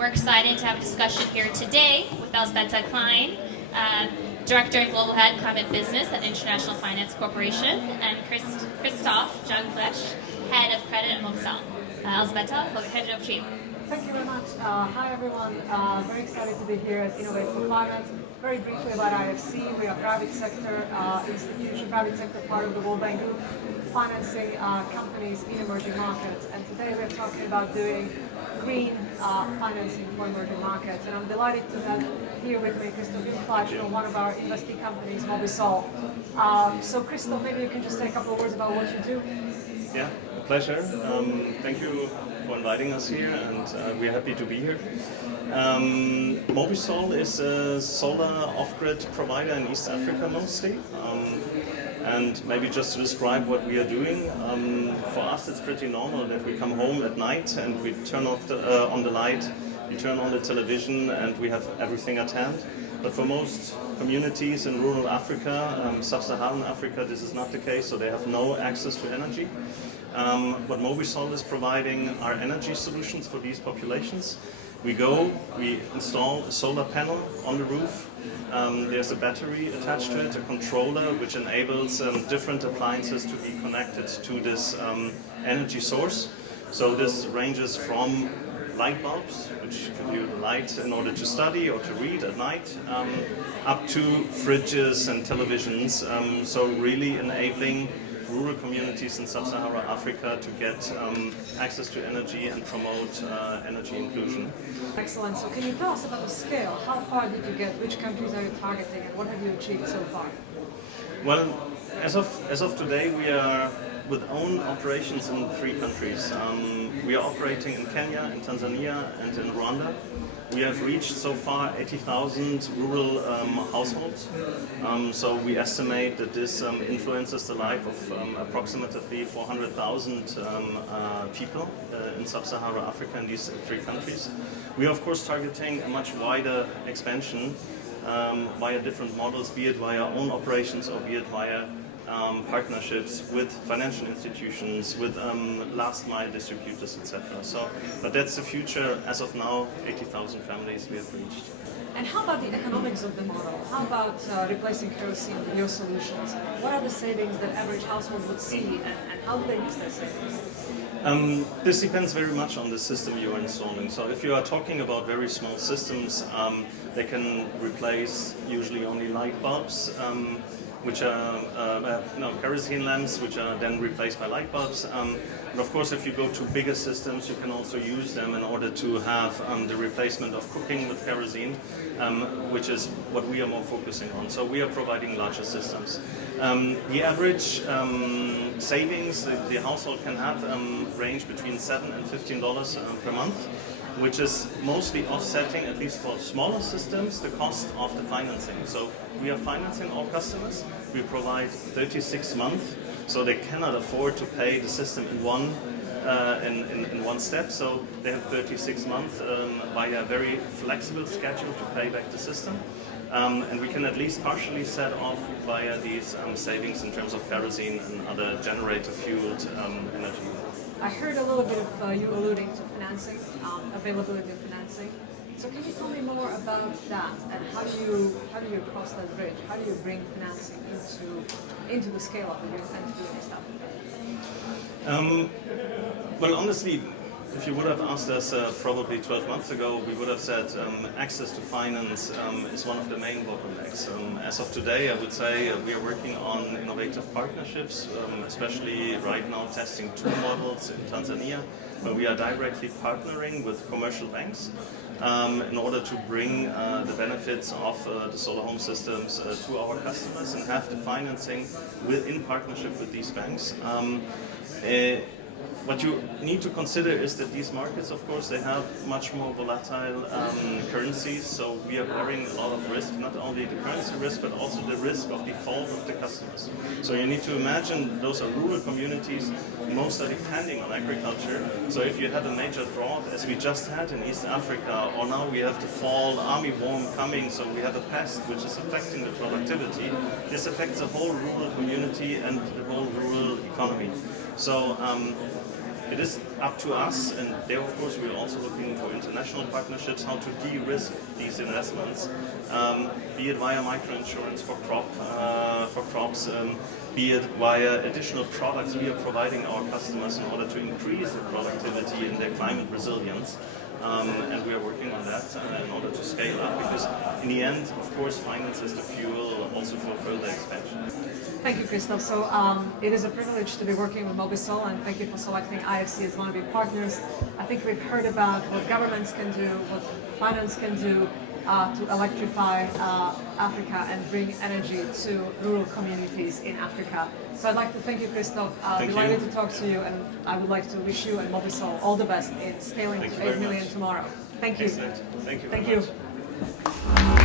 We're excited to have a discussion here today with Alzbeta Klein, Director and Global Head, Climate Business at International Finance Corporation, and Christoph Jungfleisch, Head of Credit at Mobisol. Alzbeta, head it over to you. Thank you very much. Hi everyone. Very excited to be here at Innovate for Climate. Very briefly about IFC, we are a private sector institution, private sector part of the World Bank Group, financing companies in emerging markets. And today we're talking about doing green financing for emerging markets. And I'm delighted to have here with me Christoph Jungfleisch from one of our investee companies, Mobisol. So Christoph, maybe you can just say a couple of words about what you do. Yeah, a pleasure. Thank you for inviting us here, and we're happy to be here. Mobisol is a solar off-grid provider in East Africa mostly. And maybe just to describe what we are doing, for us it's pretty normal that we come home at night and we turn off on the light, we turn on the television, and we have everything at hand. But for most communities in rural Africa, sub-Saharan Africa, this is not the case, so they have no access to energy. What Mobisol is providing are energy solutions for these populations. We install a solar panel on the roof. There's a battery attached to it, a controller, which enables different appliances to be connected to this energy source. So this ranges from light bulbs, which give you light in order to study or to read at night, up to fridges and televisions. So really enabling rural communities in sub-Saharan Africa to get access to energy and promote energy inclusion. Excellent. So can you tell us about the scale? How far did you get? Which countries are you targeting, and what have you achieved so far? Well, as of today, we are with own operations in 3 countries. We are operating in Kenya, in Tanzania, and in Rwanda. We have reached so far 80,000 rural households. So we estimate that this influences the life of approximately 400,000 people in sub-Saharan Africa in these 3 countries. We are of course targeting a much wider expansion via different models, be it via our own operations or be it via partnerships with financial institutions, with last mile distributors, etc. But that's the future. As of now, 80,000 families we have reached. And how about the economics of the model? How about replacing kerosene with your solutions? What are the savings that average household would see, and how do they use their savings? This depends very much on the system you are installing. So if you are talking about very small systems, they can replace usually only light bulbs, which are kerosene lamps, which are then replaced by light bulbs. But of course, if you go to bigger systems, you can also use them in order to have the replacement of cooking with kerosene, which is what we are more focusing on. So we are providing larger systems. The average savings the household can have range between $7 and $15 per month, which is mostly offsetting, at least for smaller systems, the cost of the financing. So we are financing all customers. We provide 36 months, so they cannot afford to pay the system in one step. So they have 36 months via a very flexible schedule to pay back the system. And we can at least partially set off via these savings in terms of kerosene and other generator-fueled energy. I heard a little bit of you alluding to financing, availability of financing. So can you tell me more about that, and how do you cross that bridge? How do you bring financing into the scale up that you're trying to do in East Africa? Well, honestly, if you would have asked us probably 12 months ago, we would have said access to finance is one of the main bottlenecks. As of today, I would say we are working on innovative partnerships, especially right now testing 2 models in Tanzania, where we are directly partnering with commercial banks in order to bring the benefits of the solar home systems to our customers and have the financing in partnership with these banks. What you need to consider is that these markets, of course, they have much more volatile currencies, so we are bearing a lot of risk, not only the currency risk, but also the risk of default of the customers. So you need to imagine those are rural communities, most are depending on agriculture, so if you have a major drought, as we just had in East Africa, or now we have the fall, army worm coming, so we have a pest which is affecting the productivity, this affects the whole rural community and the whole rural economy. So it is up to us, and there of course we're also looking for international partnerships, how to de-risk these investments, be it via microinsurance for crops, be it via additional products we are providing our customers in order to increase the productivity and their climate resilience. And we are working on that in order to scale up, because in the end, of course, finance is the fuel also for further expansion. Thank you, Christoph. So it is a privilege to be working with Mobisol, and thank you for selecting IFC as one of your partners. I think we've heard about what governments can do, what finance can do to electrify Africa and bring energy to rural communities in Africa. So I'd like to thank you, Christoph. Delighted to talk to you, and I would like to wish you and Mobisol all the best in scaling to 8 million tomorrow. Thank you. Excellent. Thank you very Thank much. you.